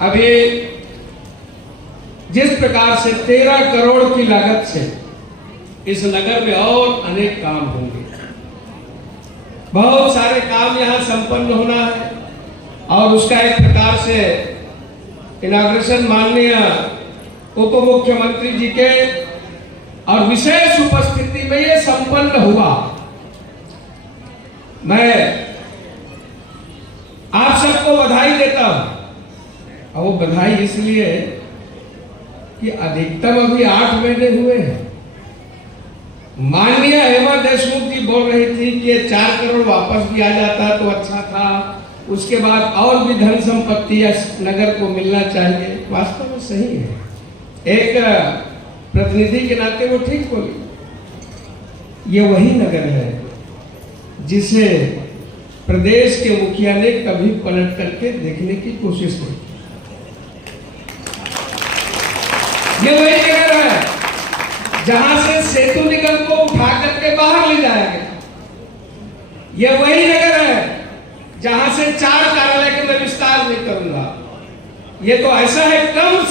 अभी जिस प्रकार से 13 करोड़ की लागत से इस नगर में और अनेक काम होंगे, बहुत सारे काम यहाँ संपन्न होना है और उसका एक प्रकार से इनॉग्रेशन माननीय उप मुख्यमंत्री जी के और विशेष उपस्थिति में ये संपन्न हुआ। मैं आप सबको बधाई देता हूं, और वो बधाई इसलिए कि अधिकतम अभी 8 महीने हुए हैं। माननीय हेमा देशमुख जी बोल रही थी कि ये 4 करोड़ वापस भी आ जाता तो अच्छा था, उसके बाद और भी धन संपत्ति नगर को मिलना चाहिए। वास्तव में सही है, एक प्रतिनिधि के नाते वो ठीक बोली। ये वही नगर है जिसे प्रदेश के मुखिया ने कभी पलट करके देखने की कोशिश नहीं की। ये वही नगर है जहां से सेतु निगम को उठा करके बाहर ले जाया गया। ये वही नगर है जहां से 4 कार्यालय के मैं विस्तार नहीं करूंगा। ये तो ऐसा है कम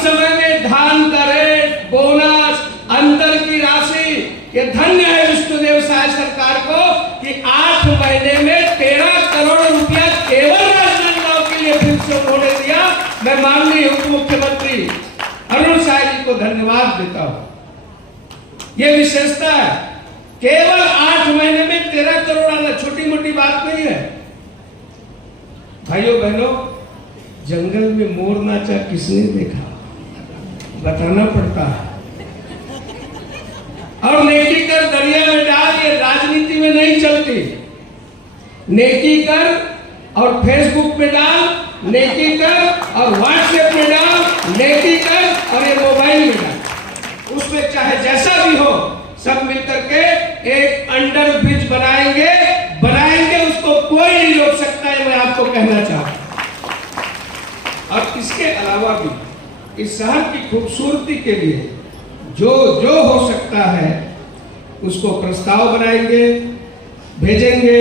समय में धान का रेट, बोनस, अंतर की राशि, ये धन्य है विष्णुदेव साय सरकार को कि 8 महीने में 13 करोड़ रुपया केवल राजनांदगांव के लिए फिर से उन्होंने दिया। मैं माननीय उप मुख्यमंत्री अरुण साय जी को धन्यवाद देता हूं। ये विशेषता है, केवल 8 महीने में 13 करोड़ आना छोटी मोटी बात नहीं है। भाइयों बहनों, जंगल में मोर नाचा किसने देखा, बताना पड़ता है। और नेकी कर दरिया में डाल, ये राजनीति में नहीं चलती। नेकी कर और फेसबुक में डाल, नेकी कर और व्हाट्सएप में डाल, नेकी कर और ये मोबाइल में डाल। उसमें चाहे जैसा भी हो, सब मिलकर के एक अंडर ब्रिज बनाएंगे, उसको कोई नहीं रोक सकता है। मैं आपको कहना चाहता हूं। और इसके अलावा भी इस शहर की खूबसूरती के लिए जो हो सकता है उसको प्रस्ताव बनाएंगे, भेजेंगे,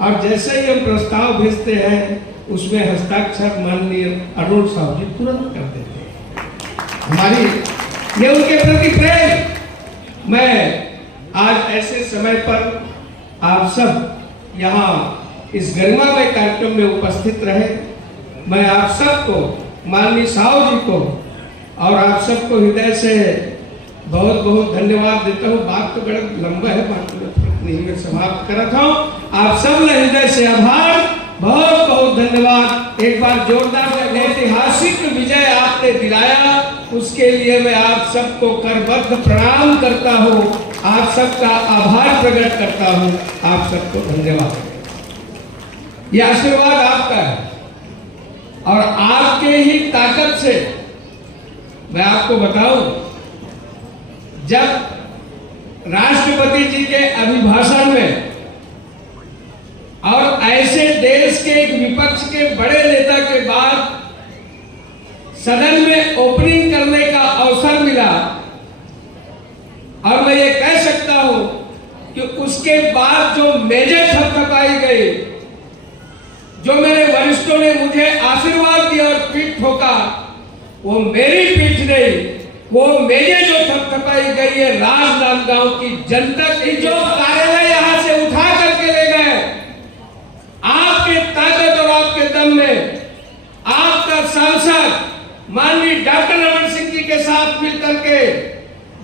और जैसे ही हम प्रस्ताव भेजते हैं उसमें हस्ताक्षर माननीय अरुण साहब जी तुरंत कर देते हैं। हमारी ये उनके प्रति प्रेम। मैं आज ऐसे समय पर आप सब यहाँ इस गरिमामय कार्यक्रम में उपस्थित रहे। मैं आप सबको, माननीय साहू जी को और आप सबको हृदय से बहुत बहुत धन्यवाद देता हूँ। बात तो बड़ा लंबा है, बात नहीं मैं समाप्त कर रहा हूँ। आप सब ने हृदय से आभार, बहुत बहुत धन्यवाद। एक बार जोरदार ऐतिहासिक विजय आपने दिलाया, उसके लिए मैं आप सबको करबद्ध प्रणाम करता हूँ, आप सबका आभार प्रकट करता हूँ। आप सबको धन्यवाद। ये आशीर्वाद आपका है और आपके ही ताकत से मैं आपको बताऊं, जब राष्ट्रपति जी के अभिभाषण में और ऐसे देश के एक विपक्ष के बड़े नेता के बाद सदन में ओपनिंग करने का अवसर मिला, और मैं ये कह सकता हूं कि उसके बाद जो मेजें थपथपाई गई, जो मेरे वरिष्ठों ने मुझे आशीर्वाद दिया और पीठ ठोका, वो मेरी पीठ नहीं, वो मेजें जो थपथपाई गई है राजनांदगांव की जनता की। जो कार्यालय यहां से उठा करके ले गए, आपके ताकत और आपके दम में आपका सांसद माननीय डॉक्टर रमन सिंह जी के साथ मिलकर के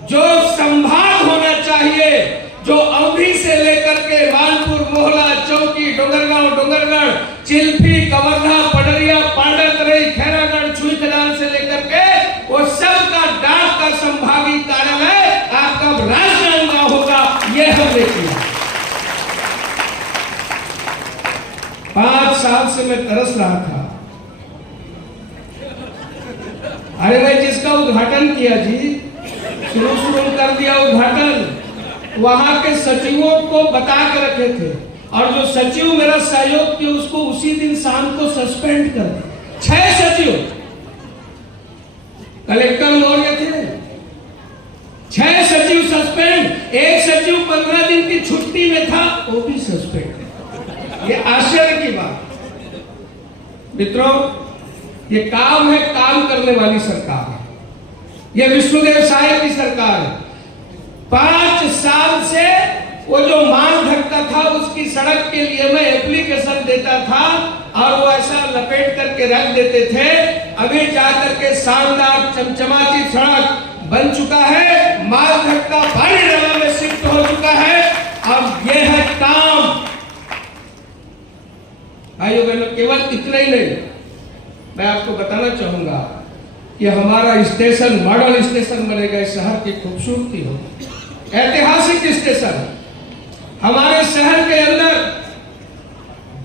जो संभाग होना चाहिए, जो अवधि से लेकर के मानपुर, मोहला, चौकी, डोंगरगढ़, चिल्फी, कवर्धा, पडरिया, पांडरतरई, खैरागढ़, छुईखदान से लेकर के वो सबका डाक का संभागीय कार्यालय आपका राजनांदगांव होगा। ये हमने किया। 5 साल से मैं तरस रहा था। अरे भाई, जिसका उद्घाटन किया जी, शुरू कर दिया उद्घाटन, वहां के सचिवों को बता के रखे थे, और जो सचिव मेरा सहयोग किया उसको उसी दिन शाम को सस्पेंड कर दिया। 6 सचिव, कलेक्टर मौर्य थे, 6 सचिव सस्पेंड। एक सचिव 15 दिन की छुट्टी में था, वो भी सस्पेंड। ये आश्चर्य की बात। मित्रों, ये काम है, काम करने वाली सरकार है। ये विष्णुदेव साय की सरकार है। 5 साल से वो जो माल धक्का था उसकी सड़क के लिए मैं एप्लीकेशन देता था और वो ऐसा लपेट करके रख देते थे। अभी जाकर के शानदार चमचमाती सड़क बन चुका है, माल धक्का भारी डाला में शिफ्ट हो चुका है। अब ये है काम। भाइयों बहनों, केवल इतना ही नहीं, मैं आपको बताना चाहूंगा कि हमारा स्टेशन मॉडल स्टेशन बनेगा, इस शहर की खूबसूरती हो, ऐतिहासिक स्टेशन। हमारे शहर के अंदर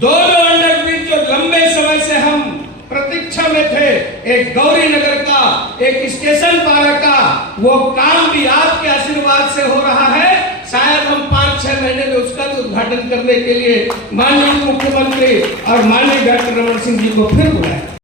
2 अंडरब्रिज जो लंबे समय से हम प्रतीक्षा में थे, एक गौरी नगर का, एक स्टेशन पार्क का, वो काम भी आपके आशीर्वाद से हो रहा है। शायद हम 5-6 महीने में उसका उद्घाटन करने के लिए माननीय मुख्यमंत्री और माननीय डॉक्टर रमन सिंह जी को फिर बुलाएं।